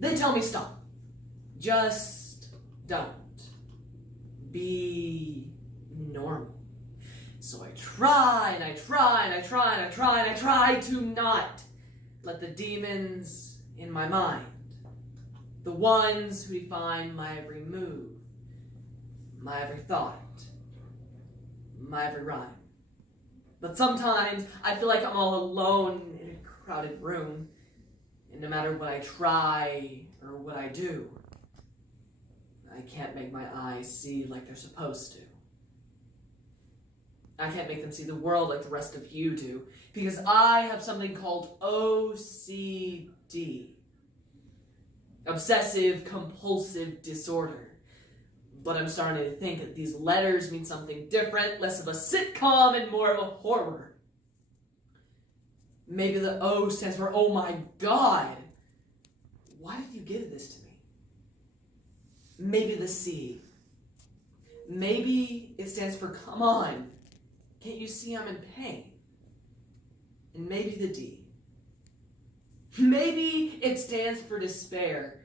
They tell me stop. Just don't. Be normal. So I try and I try and I try and I try and I try to not let the demons in my mind, the ones who define my every move, my every thought, my every rhyme. But sometimes I feel like I'm all alone in a crowded room, and no matter what I try or what I do, I can't make my eyes see like they're supposed to. I can't make them see the world like the rest of you do, because I have something called OCD. Obsessive Compulsive Disorder. But I'm starting to think that these letters mean something different, less of a sitcom and more of a horror. Maybe the O stands for, oh my God, why did you give this to me? Maybe the C. Maybe it stands for, come on, can't you see I'm in pain? And maybe the D. Maybe it stands for despair,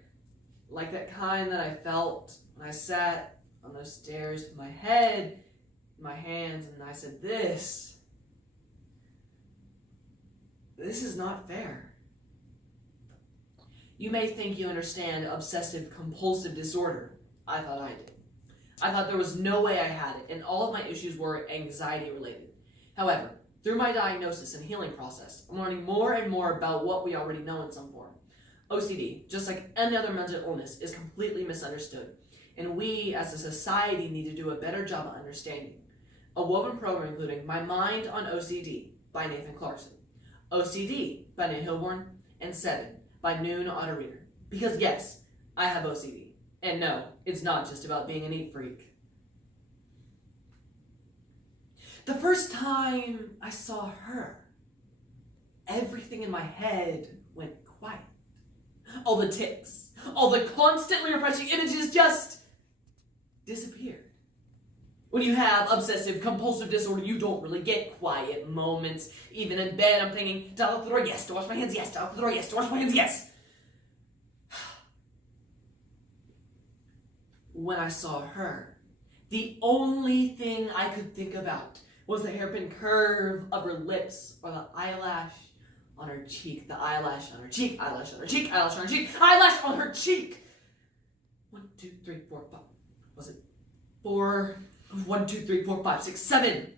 like that kind that I felt when I sat on those stairs with my head in my hands and I said, this is not fair. You may think you understand obsessive compulsive disorder. I thought I did. I thought there was no way I had it, and all of my issues were anxiety related. However, through my diagnosis and healing process, I'm learning more and more about what we already know in some form. OCD, just like any other mental illness, is completely misunderstood, and we as a society need to do a better job of understanding. A woven program including My Mind on OCD by Nathan Clarkston, OCD by Niel Hillborn, and 7 by Ottereter. Because yes, I have OCD, and no, it's not just about being a neat freak. The first time I saw her, everything in my head went quiet. All the tics, all the constantly refreshing images just disappeared. When you have obsessive compulsive disorder, you don't really get quiet moments. Even in bed, I'm thinking, to out the door, yes. To wash my hands, yes. To out the door, yes. To wash my hands, yes. When I saw her, the only thing I could think about was the hairpin curve of her lips or the eyelash on her cheek. The eyelash on her cheek, eyelash on her cheek, eyelash on her cheek, eyelash on her cheek. 1, 2, 3, 4, 5. Was it 4? 1, 2, 3, 4, 5, 6, 7.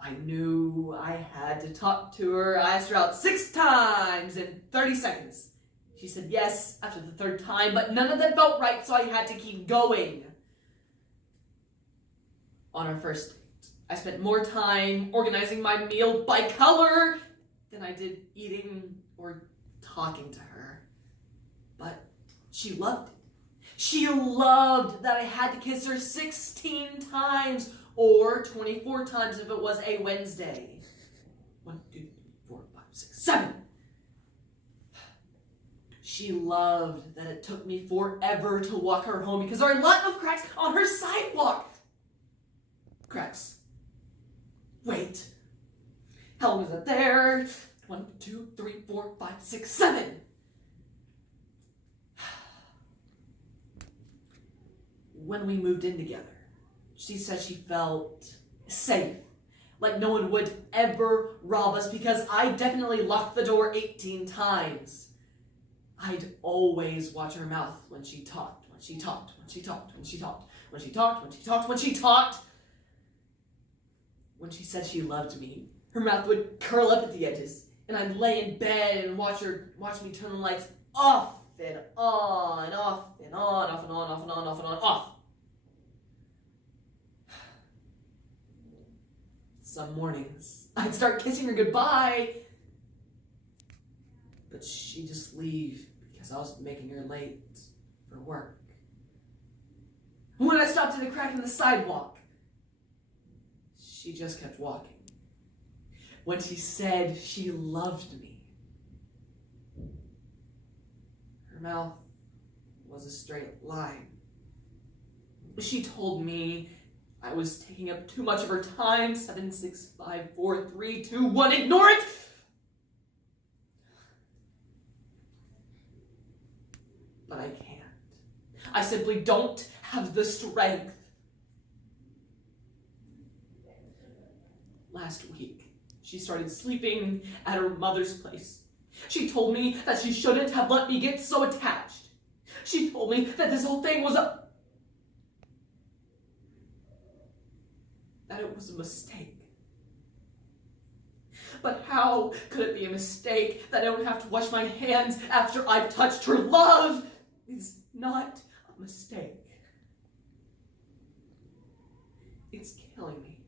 I knew I had to talk to her. I asked her out 6 times in 30 seconds. She said yes after the 3rd time, but none of them felt right, so I had to keep going. On our first date, I spent more time organizing my meal by color than I did eating or talking to her. But she loved it. She loved that I had to kiss her 16 times or 24 times if it was a Wednesday. 1, 2, 3, 4, 5, 6, 7. She loved that it took me forever to walk her home because there are a lot of cracks on her sidewalk. Cracks. Wait. How long is it there? 1, 2, 3, 4, 5, 6, 7. When we moved in together, she said she felt safe, like no one would ever rob us because I definitely locked the door 18 times. I'd always watch her mouth when she talked, when she talked, when she talked, when she talked, when she talked, when she talked, when she talked. When she said she loved me, her mouth would curl up at the edges, and I'd lay in bed and watch me turn the lights off and on, off and on, off and on, off and on, off and on, off. Some mornings, I'd start kissing her goodbye, but she'd just leave because I was making her late for work. When I stopped at a crack in the sidewalk, she just kept walking. When she said she loved me, her mouth was a straight line. She told me I was taking up too much of her time. 7, 6, 5, 4, 3, 2, 1. Ignore it! I simply don't have the strength. Last week, she started sleeping at her mother's place. She told me that she shouldn't have let me get so attached. She told me that this whole thing was that it was a mistake. But how could it be a mistake that I don't have to wash my hands after I've touched her? Love is not a mistake. It's killing me.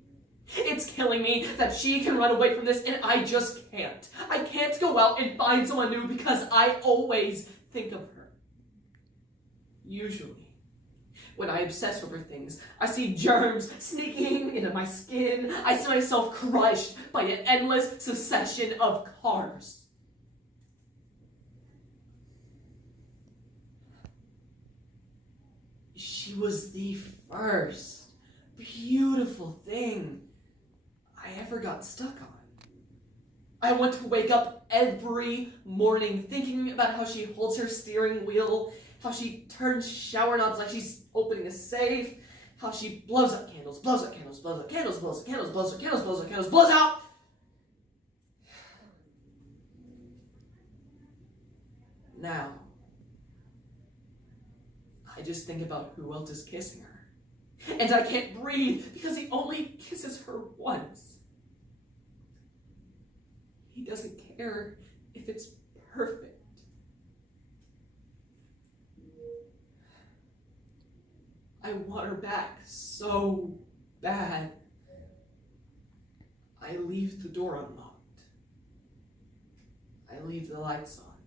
It's killing me that she can run away from this and I just can't. I can't go out and find someone new because I always think of her. Usually, when I obsess over things, I see germs sneaking into my skin. I see myself crushed by an endless succession of cars. She was the first beautiful thing I ever got stuck on. I want to wake up every morning thinking about how she holds her steering wheel, how she turns shower knobs like she's opening a safe, how she blows up candles, blows up candles, blows up candles, blows up candles, blows up candles, blows up candles, blows out. Now, I just think about who else is kissing her. And I can't breathe because he only kisses her once. He doesn't care if it's perfect. I want her back so bad. I leave the door unlocked. I leave the lights on.